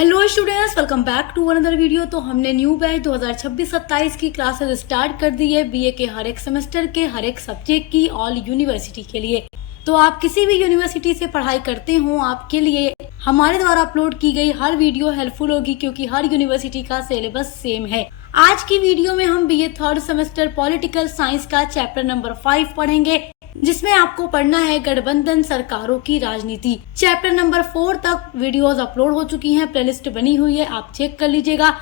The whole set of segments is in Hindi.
Hello students, welcome back to another video. तो हमने न्यू बैच 2026-27 की क्लासेस स्टार्ट कर दी है बीए के हर एक सेमेस्टर के हर एक सब्जेक्ट की ऑल यूनिवर्सिटी के लिए। तो आप किसी भी यूनिवर्सिटी से पढ़ाई करते हो, आपके लिए हमारे द्वारा अपलोड की गई हर वीडियो हेल्पफुल होगी क्योंकि हर यूनिवर्सिटी का सिलेबस सेम है। आज की वीडियो में हम BA third semester political science का चैप्टर नंबर 5 पढ़ेंगे, जिसमें आपको पढ़ना है गठबंधन सरकारों की राजनीति। चैप्टर नंबर 4 तक वीडियोस अपलोड हो चुकी हैं, प्लेलिस्ट बनी हुई है, आप चेक कर लीजिएगा।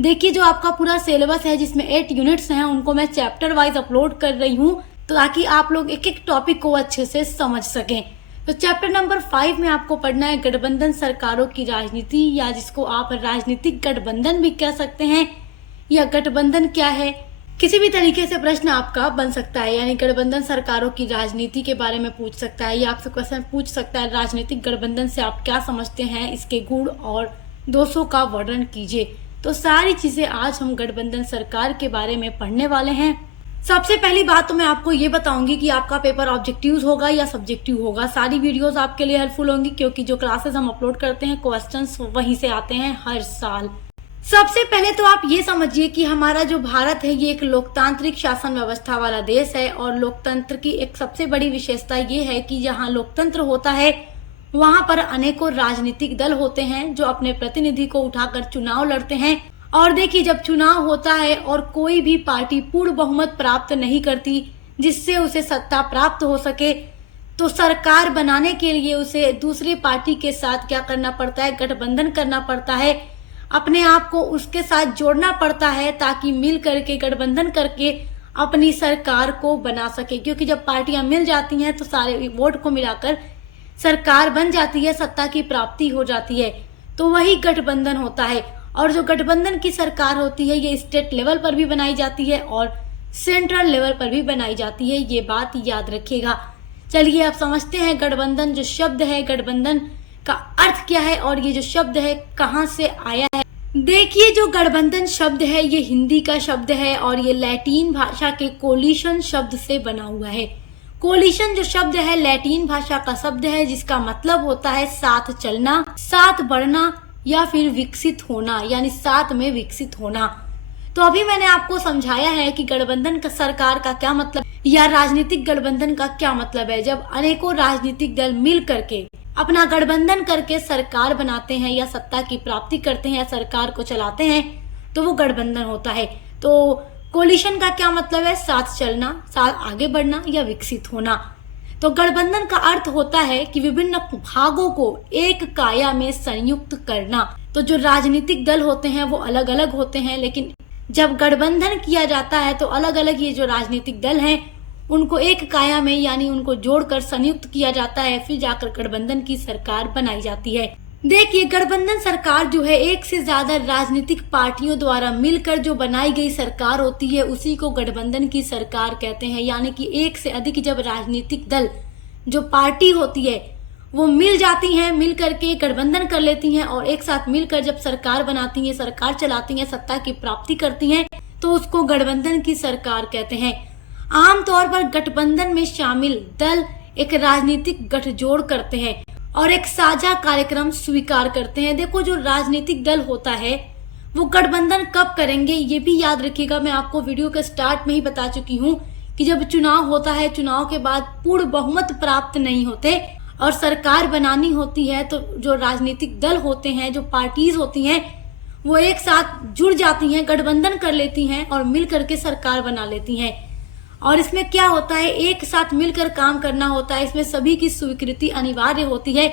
देखिए, जो आपका पूरा सिलेबस है जिसमें 8 यूनिट्स हैं, उनको मैं चैप्टर वाइज अपलोड कर रही हूँ ताकि आप लोग एक एक टॉपिक को अच्छे से समझ सकें। तो चैप्टर नंबर 5 में आपको पढ़ना है गठबंधन सरकारों की राजनीति, या जिसको आप राजनीतिक गठबंधन भी कह सकते हैं, या गठबंधन क्या है, किसी भी तरीके से प्रश्न आपका बन सकता है। यानी गठबंधन सरकारों की राजनीति के बारे में पूछ सकता है, या आपसे क्वेश्चन पूछ सकता है राजनीतिक गठबंधन से आप क्या समझते हैं, इसके गुण और दोषों का वर्णन कीजिए। तो सारी चीजें आज हम गठबंधन सरकार के बारे में पढ़ने वाले हैं। सबसे पहली बात तो मैं आपको ये बताऊंगी कि आपका पेपर ऑब्जेक्टिव्स होगा या सब्जेक्टिव होगा। सारी वीडियोस आपके लिए हेल्पफुल होंगी क्योंकि जो क्लासेस हम अपलोड करते हैं क्वेश्चंस वहीं से आते हैं हर साल। सबसे पहले तो आप ये समझिए कि हमारा जो भारत है ये एक लोकतांत्रिक शासन व्यवस्था वाला देश है, और लोकतंत्र की एक सबसे बड़ी विशेषता ये है कि जहाँ लोकतंत्र होता है वहाँ पर अनेकों राजनीतिक दल होते हैं जो अपने प्रतिनिधि को उठाकर चुनाव लड़ते हैं। और देखिए, जब चुनाव होता है और कोई भी पार्टी पूर्ण बहुमत प्राप्त नहीं करती जिससे उसे सत्ता प्राप्त हो सके, तो सरकार बनाने के लिए उसे दूसरी पार्टी के साथ क्या करना पड़ता है, गठबंधन करना पड़ता है, अपने आप को उसके साथ जोड़ना पड़ता है ताकि मिल करके गठबंधन करके अपनी सरकार को बना सके। क्योंकि जब पार्टियां मिल जाती हैं तो सारे वोट को मिलाकर सरकार बन जाती है, सत्ता की प्राप्ति हो जाती है, तो वही गठबंधन होता है। और जो गठबंधन की सरकार होती है ये स्टेट लेवल पर भी बनाई जाती है और सेंट्रल लेवल पर भी बनाई जाती है, ये बात याद रखिएगा। चलिए अब समझते हैं गठबंधन जो शब्द है, गठबंधन का अर्थ क्या है और ये जो शब्द है कहाँ से आया है। देखिए, जो गठबंधन शब्द है ये हिंदी का शब्द है और ये लैटिन भाषा के कोलिशन शब्द से बना हुआ है। कोलिशन जो शब्द है लैटिन भाषा का शब्द है जिसका मतलब होता है साथ चलना, साथ बढ़ना या फिर विकसित होना, यानी साथ में विकसित होना। तो अभी मैंने आपको समझाया है कि गठबंधन का सरकार का क्या मतलब या राजनीतिक गठबंधन का क्या मतलब है। जब अनेकों राजनीतिक दल मिल करके अपना गठबंधन करके सरकार बनाते हैं या सत्ता की प्राप्ति करते हैं या सरकार को चलाते हैं तो वो गठबंधन होता है। तो कोलिशन का क्या मतलब है, साथ चलना, साथ आगे बढ़ना या विकसित होना। तो गठबंधन का अर्थ होता है कि विभिन्न भागों को एक काया में संयुक्त करना। तो जो राजनीतिक दल होते हैं वो अलग अलग होते हैं, लेकिन जब गठबंधन किया जाता है तो अलग अलग ये जो राजनीतिक दल हैं उनको एक काया में यानी उनको जोड़कर संयुक्त किया जाता है, फिर जाकर गठबंधन की सरकार बनाई जाती है। देखिए, गठबंधन सरकार जो है एक से ज्यादा राजनीतिक पार्टियों द्वारा मिलकर जो बनाई गई सरकार होती है उसी को गठबंधन की सरकार कहते हैं। यानी कि एक से अधिक जब राजनीतिक दल जो पार्टी होती है वो मिल जाती हैं, मिल करके गठबंधन कर लेती हैं और एक साथ मिलकर जब सरकार बनाती हैं, सरकार चलाती हैं, सत्ता की प्राप्ति करती हैं, तो उसको गठबंधन की सरकार कहते हैं। आमतौर पर गठबंधन में शामिल दल एक राजनीतिक गठजोड़ करते हैं और एक साझा कार्यक्रम स्वीकार करते हैं। देखो, जो राजनीतिक दल होता है वो गठबंधन कब करेंगे ये भी याद रखिएगा। मैं आपको वीडियो के स्टार्ट में ही बता चुकी हूँ कि जब चुनाव होता है, चुनाव के बाद पूर्ण बहुमत प्राप्त नहीं होते और सरकार बनानी होती है, तो जो राजनीतिक दल होते हैं, जो पार्टीज होती हैं, वो एक साथ जुड़ जाती हैं, गठबंधन कर लेती हैं और मिल करके सरकार बना लेती हैं। और इसमें क्या होता है, एक साथ मिलकर काम करना होता है। इसमें सभी की स्वीकृति अनिवार्य होती है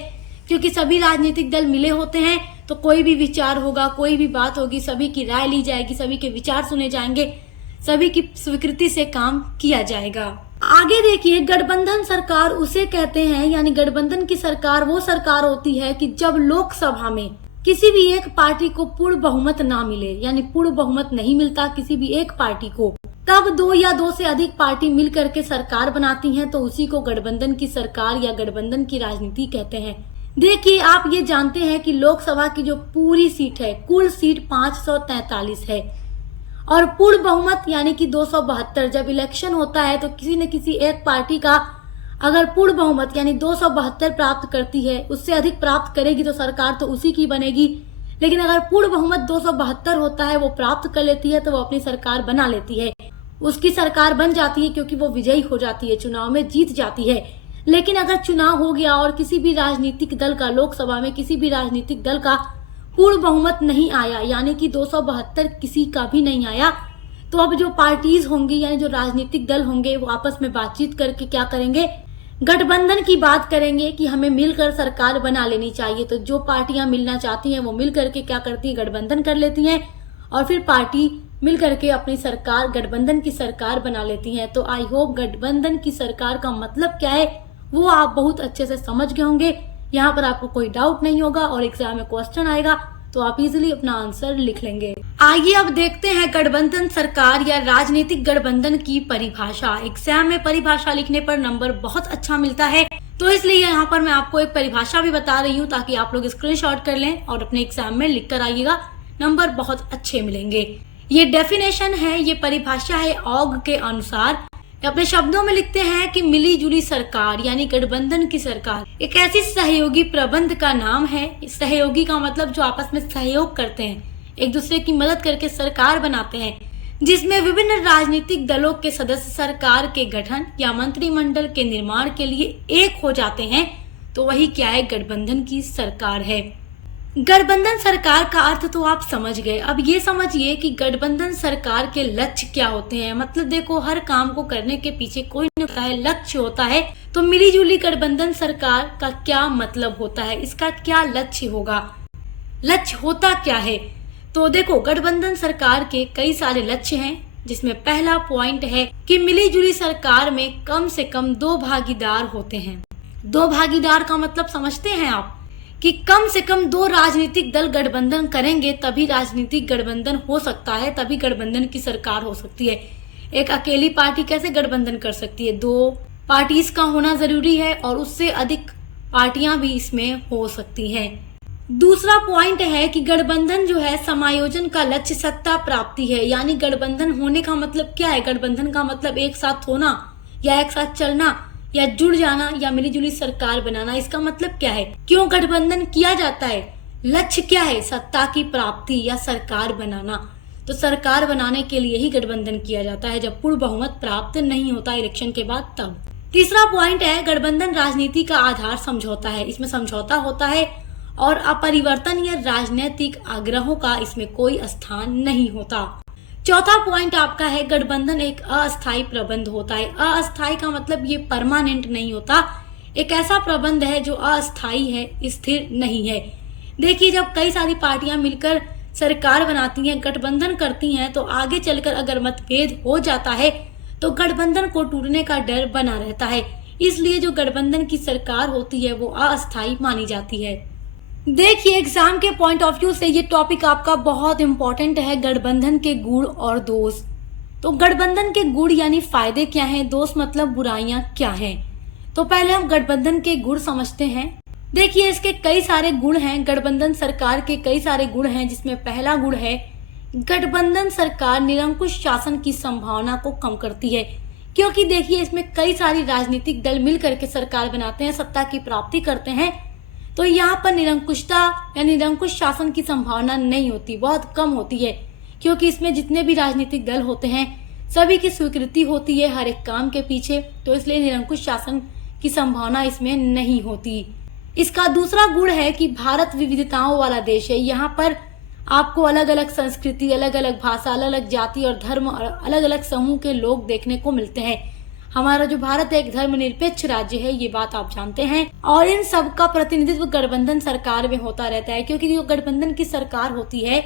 क्योंकि सभी राजनीतिक दल मिले होते हैं, तो कोई भी विचार होगा, कोई भी बात होगी, सभी की राय ली जाएगी, सभी के विचार सुने जाएंगे, सभी की स्वीकृति से काम किया जाएगा। आगे देखिए, गठबंधन सरकार उसे कहते हैं, यानी गठबंधन की सरकार वो सरकार होती है कि जब लोकसभा में किसी भी एक पार्टी को पूर्ण बहुमत ना मिले, यानी पूर्ण बहुमत नहीं मिलता किसी भी एक पार्टी को, तब दो या दो से अधिक पार्टी मिल करके सरकार बनाती हैं, तो उसी को गठबंधन की सरकार या गठबंधन की राजनीति कहते हैं। देखिए, आप ये जानते हैं कि लोकसभा की जो पूरी सीट है, कुल सीट 543 है और पूर्ण बहुमत यानी कि 272। जब इलेक्शन होता है तो किसी न किसी एक पार्टी का अगर पूर्ण बहुमत यानी 272 प्राप्त करती है, उससे अधिक प्राप्त करेगी तो सरकार तो उसी की बनेगी, लेकिन अगर पूर्ण बहुमत 272 होता है, वो प्राप्त कर लेती है, तो वो अपनी सरकार बना लेती है, उसकी सरकार बन जाती है, क्योंकि वो विजयी हो जाती है, चुनाव में जीत जाती है। लेकिन अगर चुनाव हो गया और किसी भी राजनीतिक दल का, लोकसभा में किसी भी राजनीतिक दल का पूर्ण बहुमत नहीं आया, यानी कि 272 किसी का भी नहीं आया, तो अब जो पार्टीज होंगी, यानी जो राजनीतिक दल होंगे, वो आपस में बातचीत करके क्या करेंगे, गठबंधन की बात करेंगे कि हमें मिलकर सरकार बना लेनी चाहिए। तो जो पार्टियां मिलना चाहती हैं वो मिल करके क्या करती है, गठबंधन कर लेती हैं और फिर पार्टी मिल करके अपनी सरकार, गठबंधन की सरकार बना लेती हैं। तो आई होप गठबंधन की सरकार का मतलब क्या है वो आप बहुत अच्छे से समझ गए होंगे। यहाँ पर आपको कोई डाउट नहीं होगा और एग्जाम में क्वेश्चन आएगा तो आप इजीली अपना आंसर लिख लेंगे। आइए अब देखते हैं गठबंधन सरकार या राजनीतिक गठबंधन की परिभाषा। एग्जाम में परिभाषा लिखने पर नंबर बहुत अच्छा मिलता है, तो इसलिए यहाँ पर मैं आपको एक परिभाषा भी बता रही हूँ ताकि आप लोग स्क्रीनशॉट कर लें और अपने एग्जाम में लिख कर आइएगा, नंबर बहुत अच्छे मिलेंगे। ये डेफिनेशन है, ये परिभाषा है ऑग के अनुसार। अपने शब्दों में लिखते हैं कि मिली जुली सरकार यानी गठबंधन की सरकार एक ऐसी सहयोगी प्रबंध का नाम है। सहयोगी का मतलब जो आपस में सहयोग करते हैं, एक दूसरे की मदद करके सरकार बनाते हैं, जिसमें विभिन्न राजनीतिक दलों के सदस्य सरकार के गठन या मंत्रिमंडल के निर्माण के लिए एक हो जाते हैं। तो वही क्या है, गठबंधन की सरकार है। गठबंधन सरकार का अर्थ तो आप समझ गए। अब ये समझिए कि गठबंधन सरकार के लक्ष्य क्या होते हैं। मतलब देखो, हर काम को करने के पीछे कोई न कोई लक्ष्य होता है। तो मिलीजुली गठबंधन सरकार का क्या मतलब होता है, इसका क्या लक्ष्य होगा, लक्ष्य होता क्या है। तो देखो, गठबंधन सरकार के कई सारे लक्ष्य हैं, जिसमें पहला पॉइंट है कि मिलीजुली सरकार में कम से कम 2 भागीदार होते हैं। 2 भागीदार का मतलब समझते हैं आप कि कम से कम 2 राजनीतिक दल गठबंधन करेंगे तभी राजनीतिक गठबंधन हो सकता है, तभी गठबंधन की सरकार हो सकती है। एक अकेली पार्टी कैसे गठबंधन कर सकती है, 2 पार्टीज का होना जरूरी है और उससे अधिक पार्टियां भी इसमें हो सकती हैं। दूसरा पॉइंट है कि गठबंधन जो है समायोजन का लक्ष्य सत्ता प्राप्ति है। यानी गठबंधन होने का मतलब क्या है, गठबंधन का मतलब एक साथ होना या एक साथ चलना या जुड़ जाना या मिलीजुली सरकार बनाना। इसका मतलब क्या है, क्यों गठबंधन किया जाता है, लक्ष्य क्या है, सत्ता की प्राप्ति या सरकार बनाना। तो सरकार बनाने के लिए ही गठबंधन किया जाता है, जब पूर्ण बहुमत प्राप्त नहीं होता इलेक्शन के बाद तब। तीसरा पॉइंट है गठबंधन राजनीति का आधार समझौता है। इसमें समझौता होता है और अपरिवर्तनीय राजनीतिक आग्रहों का इसमें कोई स्थान नहीं होता। चौथा पॉइंट आपका है गठबंधन एक अस्थायी प्रबंध होता है। अस्थायी का मतलब ये परमानेंट नहीं होता, एक ऐसा प्रबंध है जो अस्थायी है, स्थिर नहीं है। देखिए, जब कई सारी पार्टियां मिलकर सरकार बनाती हैं, गठबंधन करती हैं, तो आगे चलकर अगर मतभेद हो जाता है तो गठबंधन को टूटने का डर बना रहता है। इसलिए जो गठबंधन की सरकार होती है वो अस्थायी मानी जाती है। देखिए, एग्जाम के पॉइंट ऑफ व्यू से ये टॉपिक आपका बहुत इंपॉर्टेंट है, गठबंधन के गुण और दोष। तो गठबंधन के गुण यानी फायदे क्या हैं, दोष मतलब बुराइयां क्या हैं। तो पहले हम गठबंधन के गुण समझते हैं। देखिए, इसके कई सारे गुण हैं, गठबंधन सरकार के कई सारे गुण हैं, जिसमें पहला गुण है गठबंधन सरकार निरंकुश शासन की संभावना को कम करती है। क्योंकि देखिए, इसमें कई सारी राजनीतिक दल मिल करके सरकार बनाते हैं, सत्ता की प्राप्ति करते हैं, तो यहाँ पर निरंकुशता या निरंकुश शासन की संभावना नहीं होती, बहुत कम होती है। क्योंकि इसमें जितने भी राजनीतिक दल होते हैं सभी की स्वीकृति होती है हर एक काम के पीछे, तो इसलिए निरंकुश शासन की संभावना इसमें नहीं होती। इसका दूसरा गुण है कि भारत विविधताओं वाला देश है। यहाँ पर आपको अलग अलग संस्कृति, अलग अलग भाषा, अलग अलग जाति और धर्म और अलग अलग समूह के लोग देखने को मिलते हैं। हमारा जो भारत है एक धर्मनिरपेक्ष राज्य है, ये बात आप जानते हैं। और इन सब का प्रतिनिधित्व गठबंधन सरकार में होता रहता है। क्योंकि जो गठबंधन की सरकार होती है,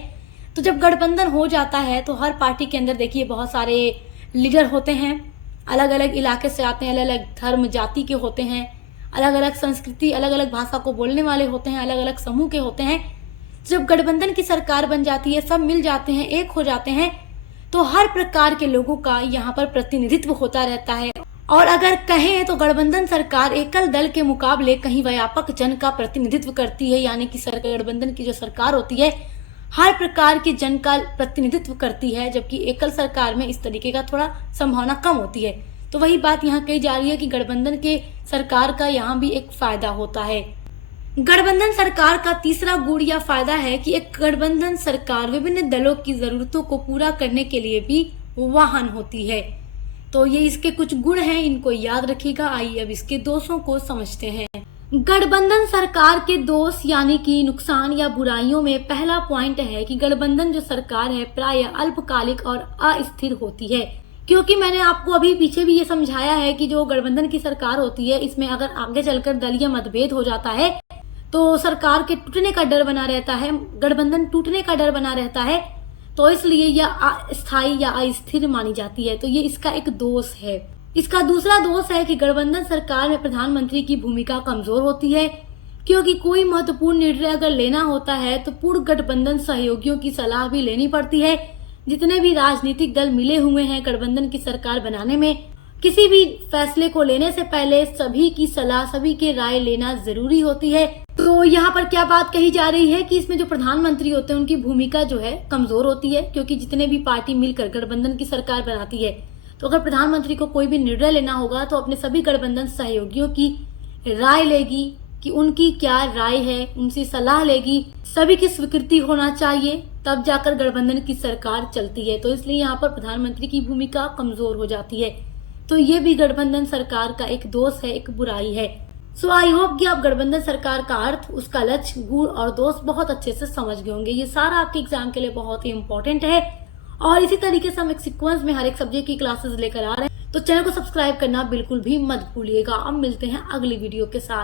तो जब गठबंधन हो जाता है तो हर पार्टी के अंदर देखिए बहुत सारे लीडर होते हैं, अलग अलग इलाके से आते हैं, अलग अलग धर्म जाति के होते हैं, अलग अलग संस्कृति, अलग अलग भाषा को बोलने वाले होते हैं, अलग अलग समूह के होते हैं। जब गठबंधन की सरकार बन जाती है, सब मिल जाते हैं, एक हो जाते हैं, तो हर प्रकार के लोगों का यहाँ पर प्रतिनिधित्व होता रहता है। और अगर कहें तो गठबंधन सरकार एकल दल के मुकाबले कहीं व्यापक जन का प्रतिनिधित्व करती है। यानी कि गठबंधन की जो सरकार होती है हर प्रकार के जन का प्रतिनिधित्व करती है, जबकि एकल सरकार में इस तरीके का थोड़ा संभावना कम होती है। तो वही बात यहाँ कही जा रही है कि गठबंधन के सरकार का यहाँ भी एक फायदा होता है। गठबंधन सरकार का तीसरा गुण या फायदा है कि एक गठबंधन सरकार विभिन्न दलों की जरूरतों को पूरा करने के लिए भी वाहन होती है। तो ये इसके कुछ गुण हैं, इनको याद रखिएगा। आइए अब इसके दोषों को समझते हैं। गठबंधन सरकार के दोष यानी कि नुकसान या बुराइयों में पहला पॉइंट है कि गठबंधन जो सरकार है प्राय अल्पकालिक और अस्थिर होती है। क्योंकि मैंने आपको अभी पीछे भी ये समझाया है कि जो गठबंधन की सरकार होती है, इसमें अगर आगे चलकर दलीय मतभेद हो जाता है तो सरकार के टूटने का डर बना रहता है, गठबंधन टूटने का डर बना रहता है, तो इसलिए यह अस्थायी या अस्थिर मानी जाती है। तो ये इसका एक दोष है। इसका दूसरा दोष है कि गठबंधन सरकार में प्रधानमंत्री की भूमिका कमजोर होती है, क्योंकि कोई महत्वपूर्ण निर्णय अगर लेना होता है तो पूर्व गठबंधन सहयोगियों की सलाह भी लेनी पड़ती है। जितने भी राजनीतिक दल मिले हुए हैं गठबंधन की सरकार बनाने में, किसी भी फैसले को लेने से पहले सभी की सलाह, सभी के राय लेना जरूरी होती है। तो यहाँ पर क्या बात कही जा रही है कि इसमें जो प्रधानमंत्री होते हैं उनकी भूमिका जो है कमजोर होती है, क्योंकि जितने भी पार्टी मिलकर गठबंधन की सरकार बनाती है, तो अगर प्रधानमंत्री को कोई भी निर्णय लेना होगा तो अपने सभी गठबंधन सहयोगियों की राय लेगी कि उनकी क्या राय है, उनसे सलाह लेगी, सभी की स्वीकृति होना चाहिए, तब जाकर गठबंधन की सरकार चलती है। तो इसलिए यहाँ पर प्रधानमंत्री की भूमिका कमजोर हो जाती है। तो ये भी गठबंधन सरकार का एक दोष है, एक बुराई है। सो आई होप कि आप गठबंधन सरकार का अर्थ, उसका लक्ष्य, गुण और दोष बहुत अच्छे से समझ गए होंगे। ये सारा आपके एग्जाम के लिए बहुत ही इंपॉर्टेंट है और इसी तरीके से हम एक सीक्वेंस में हर एक सब्जेक्ट की क्लासेस लेकर आ रहे हैं। तो चैनल को सब्सक्राइब करना बिल्कुल भी मत भूलिएगा। अब मिलते हैं अगली वीडियो के साथ।